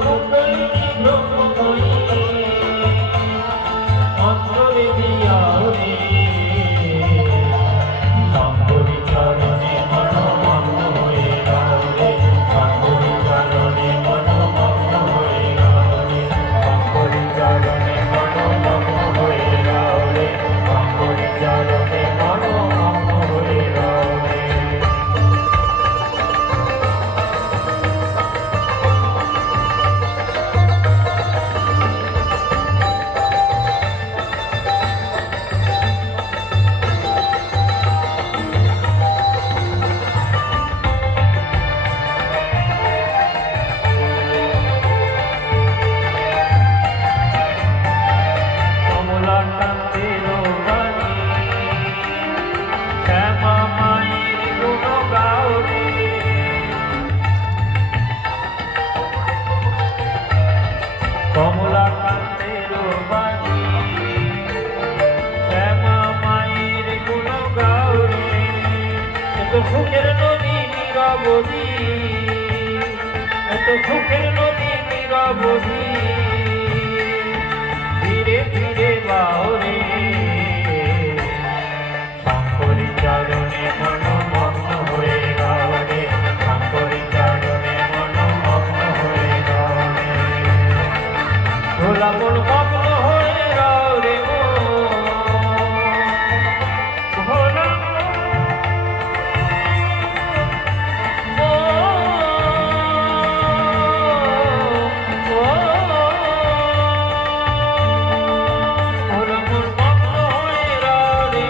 কুণ্ডলিনী ব্রহ্মময়ী অন্তরে দিয়া রে শঙ্করী চরণে মনোমগ্ন হয়ে যাও রে শঙ্করী চরণে মনোমগ্ন হয়ে যাও রে শঙ্করী চরণে মনোমগ্ন হয়ে যাও রে শঙ্করী চরণে মনোমগ্ন হয়ে যাও রে। কমলাকান্তের বাণী শ্যামা মায়ের গুণ গাও রে এত সুখের নদী নিরবধি এত সুখের নদী নিরবধি ধীরে ধীরে বাও রে শঙ্করী চরণে মনোমগ্ন হয়ে গাও রে শঙ্করী চরণে মনোমগ্ন হয়ে গাও রে ভোলা মন মগ্ন হয়ে যাও রে ভোলা ভোলা মন মগ্ন হয়ে যাও রে